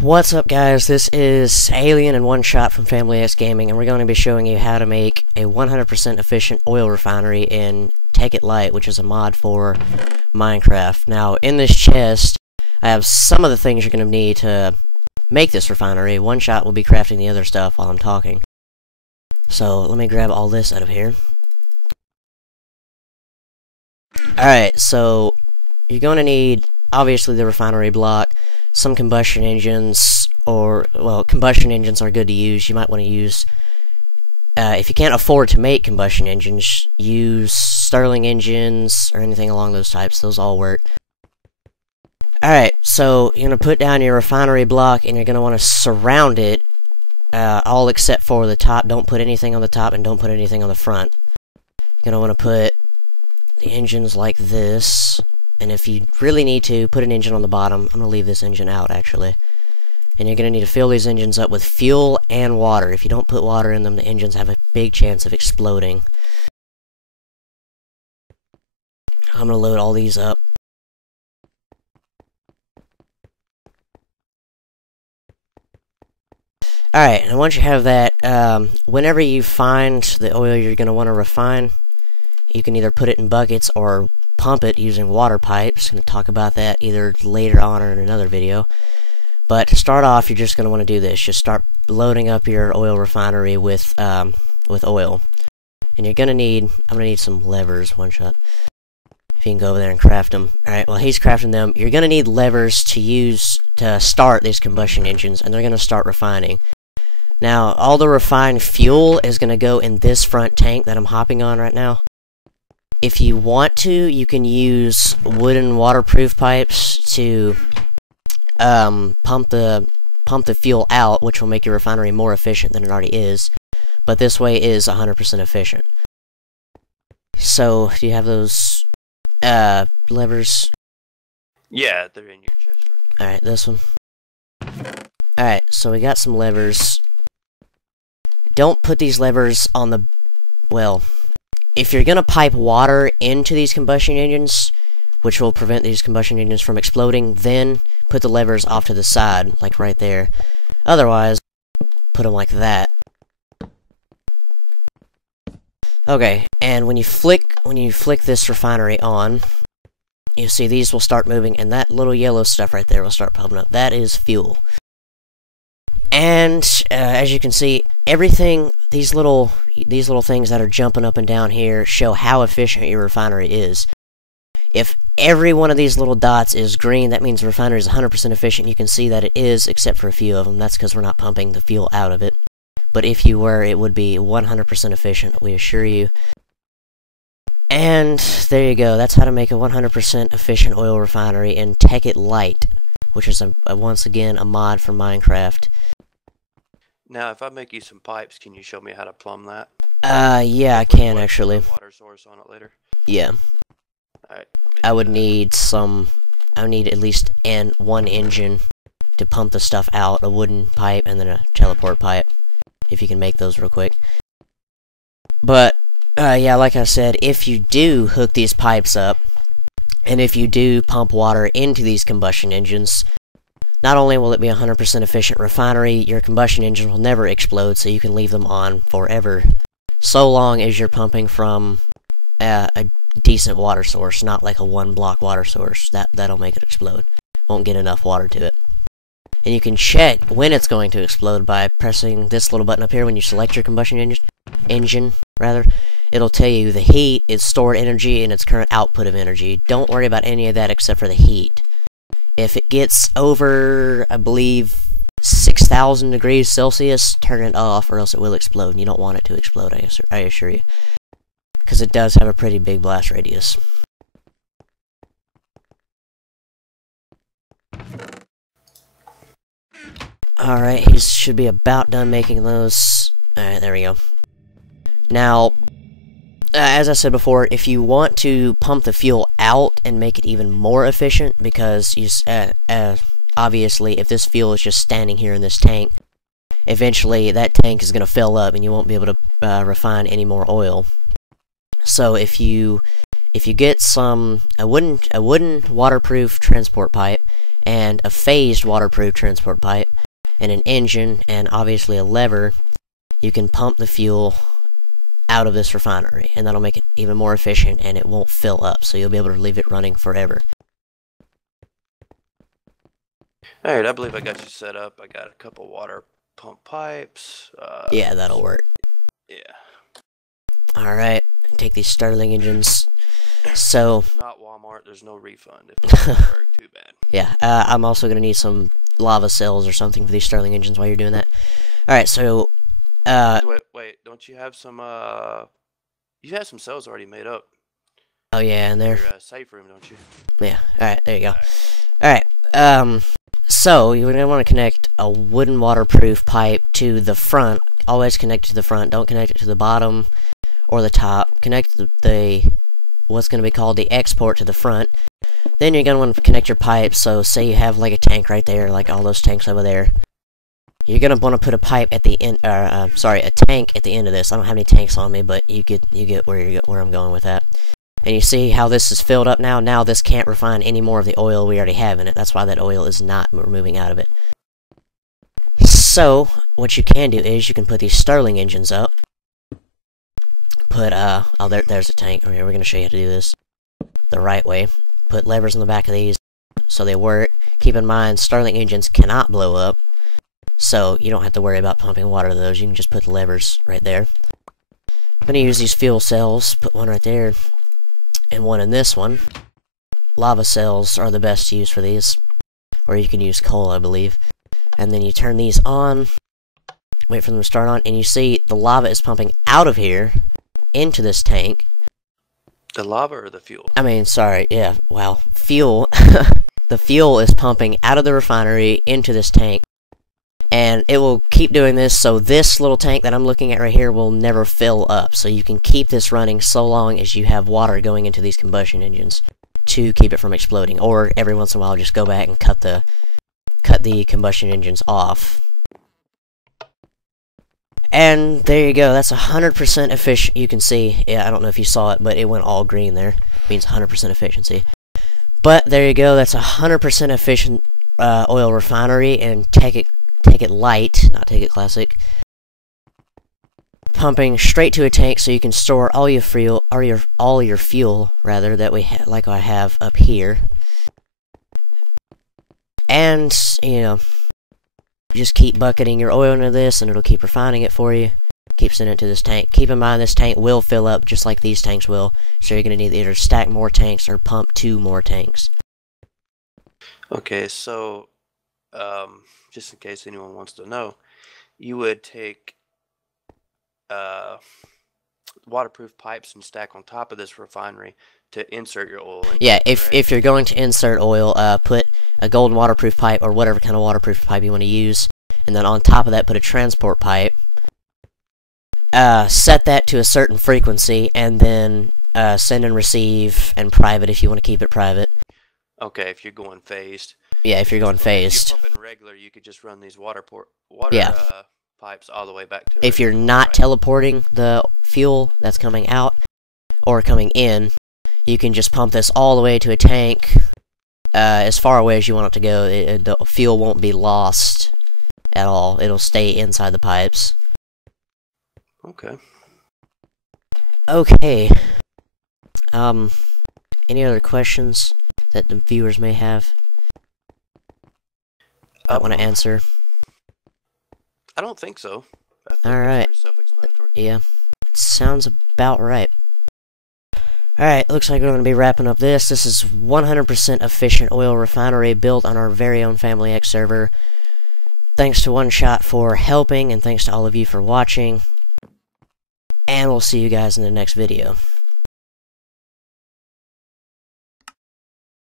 What's up, guys? This is Alien and One Shot from Family X Gaming, and we're going to be showing you how to make a 100% efficient oil refinery in Tekkit Lite, which is a mod for Minecraft. Now, in this chest, I have some of the things you're going to need to make this refinery. One Shot will be crafting the other stuff while I'm talking. So, let me grab all this out of here. Alright, so you're going to need, obviously, the refinery block, some combustion engines, well, combustion engines are good to use. You might want to use, if you can't afford to make combustion engines, use Stirling engines or anything along those types. Those all work. Alright, so you're going to put down your refinery block, and you're going to want to surround it, all except for the top. Don't put anything on the top, and don't put anything on the front. You're going to want to put the engines like this. And if you really need to, put an engine on the bottom. I'm going to leave this engine out, actually. And you're going to need to fill these engines up with fuel and water. If you don't put water in them, the engines have a big chance of exploding. I'm going to load all these up. Alright, and once you have that, whenever you find the oil you're going to want to refine, you can either put it in buckets or pump it using water pipes. I'm going to talk about that either later on or in another video. But to start off, you're just going to want to do this. Just start loading up your oil refinery with oil. And you're going to need, I'm going to need some levers, One Shot. If you can go over there and craft them. Alright, well, he's crafting them. You're going to need levers to use to start these combustion engines, and they're going to start refining. Now, all the refined fuel is going to go in this front tank that I'm hopping on right now. If you want to, you can use wooden waterproof pipes to pump the fuel out, which will make your refinery more efficient than it already is. But this way is 100% efficient. So, do you have those levers? Yeah, they're in your chest right there. Alright, this one. Alright, so we got some levers. Don't put these levers on the, well, if you're going to pipe water into these combustion engines, which will prevent these combustion engines from exploding, then put the levers off to the side, like right there. Otherwise, put them like that. Okay, and when you flick this refinery on, you see these will start moving, and that little yellow stuff right there will start pumping up. That is fuel. And as you can see, everything, these little things that are jumping up and down here show how efficient your refinery is. If every one of these little dots is green, that means the refinery is 100% efficient. You can see that it is, except for a few of them. That's because we're not pumping the fuel out of it. But if you were, it would be 100% efficient, we assure you. And there you go. That's how to make a 100% efficient oil refinery in Tekkit Lite, which is, once again, a mod for Minecraft. Now, if I make you some pipes, can you show me how to plumb that? Yeah, I can actually. Water source on it later. Yeah. Alright. I would need at least one engine to pump the stuff out, a wooden pipe, and then a teleport pipe, if you can make those real quick. But, yeah, like I said, if you do hook these pipes up, and if you do pump water into these combustion engines, not only will it be a 100% efficient refinery, your combustion engine will never explode, so you can leave them on forever. So long as you're pumping from a decent water source, not like a one-block water source. That'll make it explode. Won't get enough water to it. And you can check when it's going to explode by pressing this little button up here when you select your combustion engine. It'll tell you the heat, its stored energy, and its current output of energy. Don't worry about any of that except for the heat. If it gets over, I believe, 6,000 degrees Celsius, turn it off or else it will explode. And you don't want it to explode, I assure you. Because it does have a pretty big blast radius. Alright, he should be about done making those. Alright, there we go. Now, as I said before, if you want to pump the fuel out and make it even more efficient, because obviously if this fuel is just standing here in this tank, eventually that tank is going to fill up and you won't be able to refine any more oil. So if you get a wooden waterproof transport pipe and a phased waterproof transport pipe, and an engine, and obviously a lever, you can pump the fuel out of this refinery, and that'll make it even more efficient, and it won't fill up, so you'll be able to leave it running forever. Alright, I believe I got you set up. I got a couple water pump pipes. Yeah, that'll work. Yeah. Alright, take these Sterling engines. So, Not Walmart, there's no refund if it doesn't work. Too bad. yeah, I'm also going to need some lava cells or something for these Sterling engines while you're doing that. Alright, so, wait, don't you have some, you have some cells already made up. oh yeah, and there. Your safe room, don't you? Yeah, alright, there you go. Alright, so you're going to want to connect a wooden waterproof pipe to the front. Always connect it to the front. Don't connect it to the bottom or the top. Connect the what's going to be called the export to the front. Then you're going to want to connect your pipes. So say you have like a tank right there, like all those tanks over there. You're going to want to put a pipe at the end, a tank at the end of this. I don't have any tanks on me, but you get where I'm going with that. And you see how this is filled up now? Now this can't refine any more of the oil we already have in it. That's why that oil is not moving out of it. So, what you can do is you can put these Sterling engines up. Put, there's a tank. Okay, we're going to show you how to do this the right way. Put levers on the back of these so they work. Keep in mind, Sterling engines cannot blow up. So, you don't have to worry about pumping water to those. You can just put the levers right there. I'm going to use these fuel cells. Put one right there. And one in this one. Lava cells are the best to use for these. Or you can use coal, I believe. And then you turn these on. Wait for them to start on. And you see the lava is pumping out of here into this tank. The lava or the fuel? I mean, sorry, yeah, wow. Fuel. The fuel is pumping out of the refinery into this tank. And it will keep doing this, so this little tank that I'm looking at right here will never fill up. So you can keep this running so long as you have water going into these combustion engines to keep it from exploding. Or every once in a while just go back and cut the combustion engines off. And there you go, that's 100% efficient. You can see, yeah, I don't know if you saw it, but it went all green there. It means 100% efficiency. But there you go, that's 100% efficient oil refinery, and Tekkit Lite, not Tekkit Classic, pumping straight to a tank so you can store all your fuel, rather, that we like I have up here. And you know, just keep bucketing your oil into this, and it'll keep refining it for you. Keep sending it to this tank. Keep in mind, this tank will fill up just like these tanks will, so you're going to need to either stack more tanks or pump 2 more tanks. Okay, so just in case anyone wants to know, you would take waterproof pipes and stack on top of this refinery to insert your oil in. Yeah, if you're going to insert oil, put a golden waterproof pipe or whatever kind of waterproof pipe you want to use, and then on top of that put a transport pipe. Set that to a certain frequency, and then send and receive and private if you want to keep it private. Okay, if you're going phased. Yeah, if you're going phased. If you're pumping regular, you could just run these water pipes all the way back to. If you're not teleporting the fuel that's coming out or coming in, you can just pump this all the way to a tank as far away as you want it to go. The fuel won't be lost at all. It'll stay inside the pipes. Okay. Okay. Any other questions that the viewers may have? I want to answer. I don't think so. I think Alright. Pretty self-explanatory. Yeah. Sounds about right. Alright, looks like we're going to be wrapping up this. This is 100% efficient oil refinery built on our very own Family X server. Thanks to One Shot for helping, and thanks to all of you for watching. And we'll see you guys in the next video.